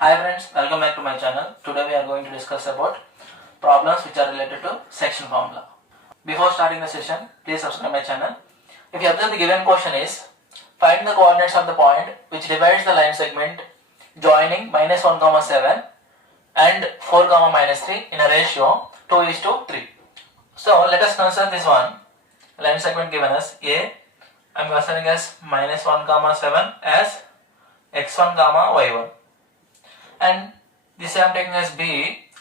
Hi friends, welcome back to my channel. Today we are going to discuss about problems which are related to section formula. Before starting the session, please subscribe my channel. If you observe, the given question is find the coordinates of the point which divides the line segment joining -1, 7 and 4, -3 in a ratio 2:3. So let us consider this one. Line segment given as A, I am considering as -1, 7 as x1, y1. And this I am taking as B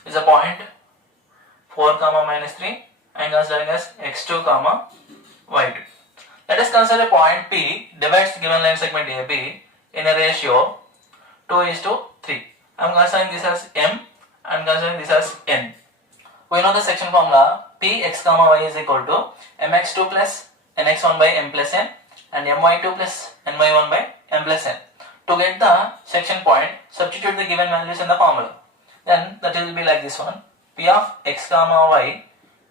is a point 4, -3 and considering as x2, y2. Let us consider a point P divides the given line segment AB in a ratio 2:3. I am considering this as M and considering this as N. We know the section formula P x, y is equal to mx2 plus nx1 by m plus n and my2 plus ny1 by m plus n. To get the section point, substitute the given values in the formula. Then that will be like this one. P of x, y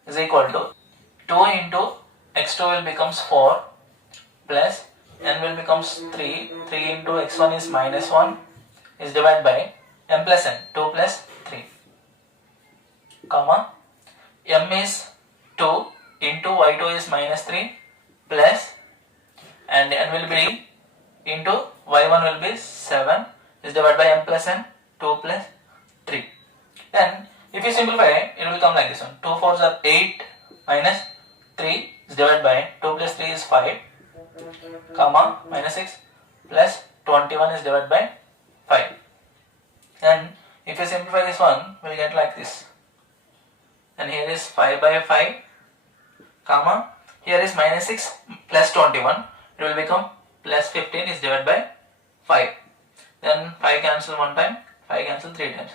is equal to 2 into x2 will becomes 4 plus n will becomes 3. 3 into x1 is -1 is divided by m plus n, 2 plus 3, comma m is 2 into y2 is -3 plus and n will be into y1 will be 7 is divided by m plus n, 2 plus 3. Then if you simplify it will become like this one. 2 4s are 8 minus 3 is divided by 2 plus 3 is 5, comma -6 plus 21 is divided by 5. And if you simplify this one, we'll get like this. And here is 5 by 5, comma here is -6 plus 21, it will become plus 15 is divided by 5. Then 5 cancel one time, 5 cancel 3 times.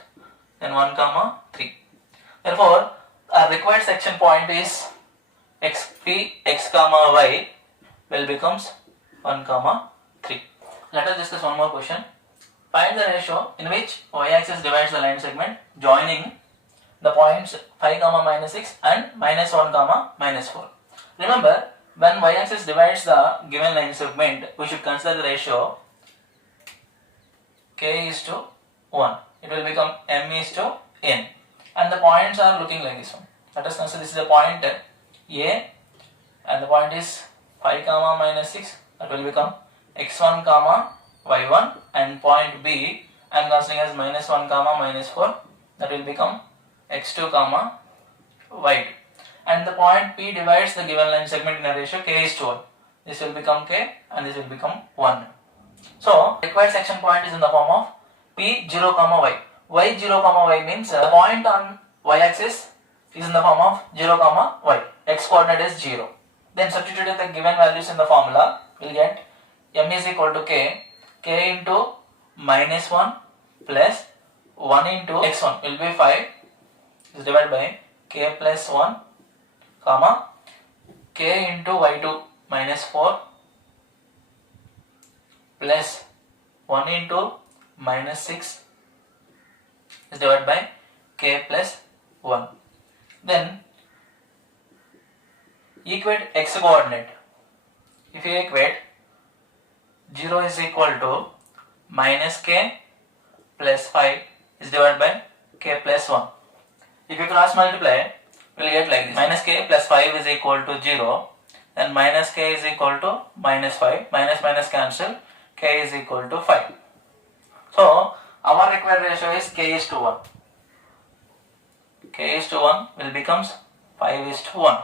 Then 1, 3. Therefore, our required section point is P x, y will becomes 1, 3. Let us discuss one more question. Find the ratio in which y-axis divides the line segment joining the points 5, -6 and -1, -4. Remember, when y-axis divides the given line segment, we should consider the ratio k is to 1. It will become m is to n. And the points are looking like this one. Let us consider this is a point A and the point is 5, -6. That will become x1, y1, and point B I am considering as -1, -4. That will become x2, y2. And the point P divides the given line segment in a ratio k is to 1. This will become k and this will become 1. So, required section point is in the form of P 0, y. Y 0, y means the point on y-axis is in the form of 0, y. X coordinate is 0. Then substitute the given values in the formula, we will get m is equal to k into -1 plus 1 into x1 will be 5 is divided by k plus 1, comma k into y2 -4 plus 1 into -6 is divided by k plus 1. Then equate x coordinate. If you equate 0 is equal to -k plus 5 is divided by k plus 1. If you cross multiply, we will get like this. -k plus 5 is equal to 0. Then -k is equal to -5. Minus cancel. K is equal to 5. So, our required ratio is k is to 1. K is to 1 will becomes 5 is to 1.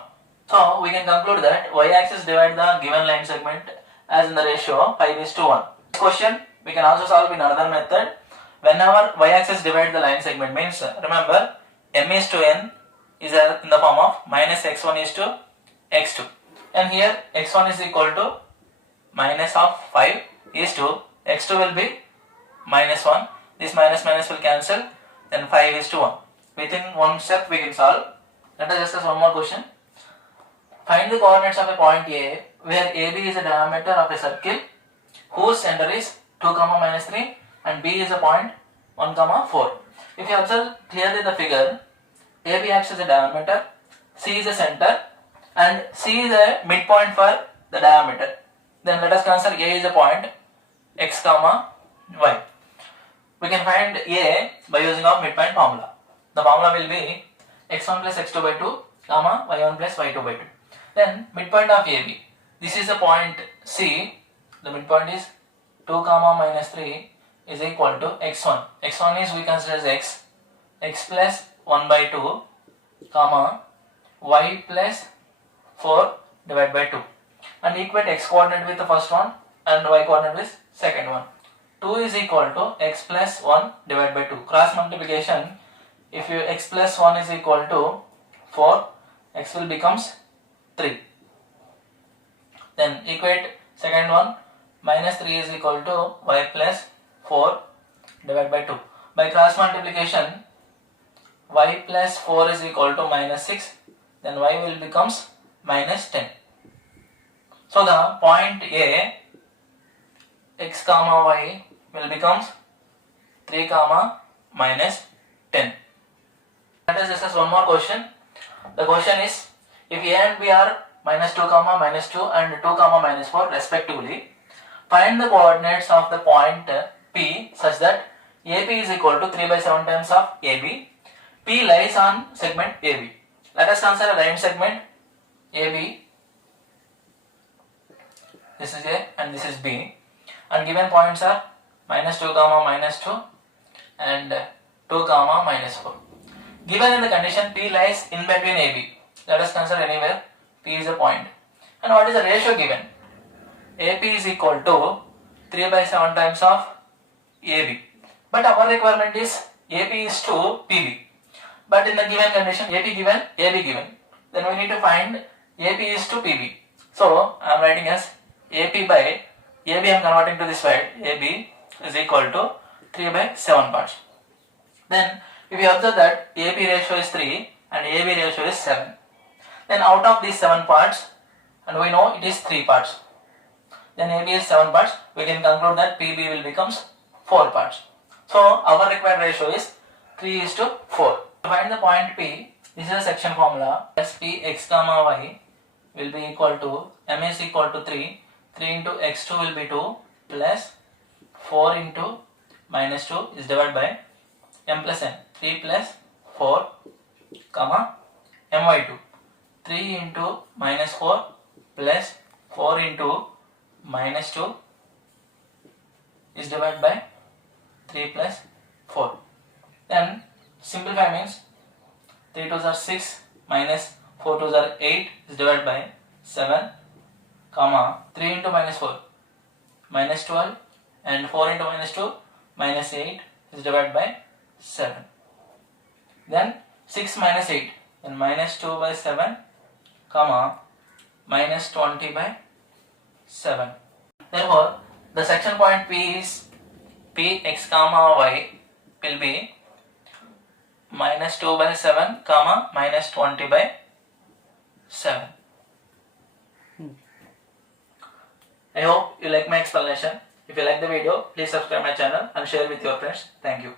So, we can conclude that y-axis divide the given line segment as in the ratio 5 is to 1. This question we can also solve in another method. Whenever y-axis divide the line segment means, remember m is to n is in the form of -x1 is to x2. And here x1 is equal to minus of 5 is to x2 will be -1. This minus will cancel. Then 5 is to 1. Within one step we can solve. Let us discuss one more question. Find the coordinates of a point A where AB is the diameter of a circle whose center is 2, -3 and B is a point 1, 4. If you observe clearly the figure, AB acts as a diameter, C is a center and C is a midpoint for the diameter. Then let us consider A is a point x, y. We can find A by using of midpoint formula. The formula will be x1 plus x2 by 2 comma y1 plus y2 by 2. Then midpoint of AB. This is the point C. The midpoint is 2 comma minus 3 is equal to x1. x1 is we consider as x plus 1 by 2 comma y plus 4 divided by 2, and equate x coordinate with the first one and y coordinate with second one. 2 is equal to x plus 1 divided by 2. Cross multiplication, if you x plus 1 is equal to 4, x will becomes 3. Then equate second one, minus 3 is equal to y plus 4 divided by 2. By cross multiplication, y plus 4 is equal to minus 6, then y will becomes minus 10. So the point A, x comma y will becomes 3 comma minus 10. Let us discuss one more question. The question is, if A and B are minus 2 comma minus 2 and 2 comma minus 4 respectively, find the coordinates of the point P such that AP is equal to 3 by 7 times of AB. P lies on segment AB. Let us consider the end segment AB. This is A and this is B, and given points are minus 2 comma minus 2 and 2 comma minus 4. Given in the condition P lies in between AB, let us consider anywhere P is a point. And what is the ratio given? AP is equal to 3 by 7 times of AB. But our requirement is AP is to PB. But in the given condition AP given, AB given, then we need to find AP is to PB. So I am writing as AP by AB, I am converting to this side. AB is equal to 3 by 7 parts. Then if you observe that AP ratio is 3 and AB ratio is 7, then out of these 7 parts, and we know it is 3 parts, then AB is 7 parts, we can conclude that PB will becomes 4 parts. So our required ratio is 3 is to 4. To find the point P, this is a section formula. P x comma y will be equal to m is equal to 3. 3 into x2 will be 2 plus 4 into minus 2 is divided by m plus n. 3 plus 4 comma my2. 3 into minus 4 plus 4 into minus 2 is divided by 3 plus 4. Then simplify means 3 2s are 6 minus 4 2s are 8 is divided by 7 comma 3 into minus 4 minus 12 and 4 into minus 2 minus 8 is divided by 7. Then 6 minus 8 and minus 2 by 7 comma minus 20 by 7. Therefore the section point P is P x comma y will be minus 2 by 7 comma minus 20 by 7. I hope you like my explanation. If you like the video, please subscribe my channel and share with your friends. Thank you.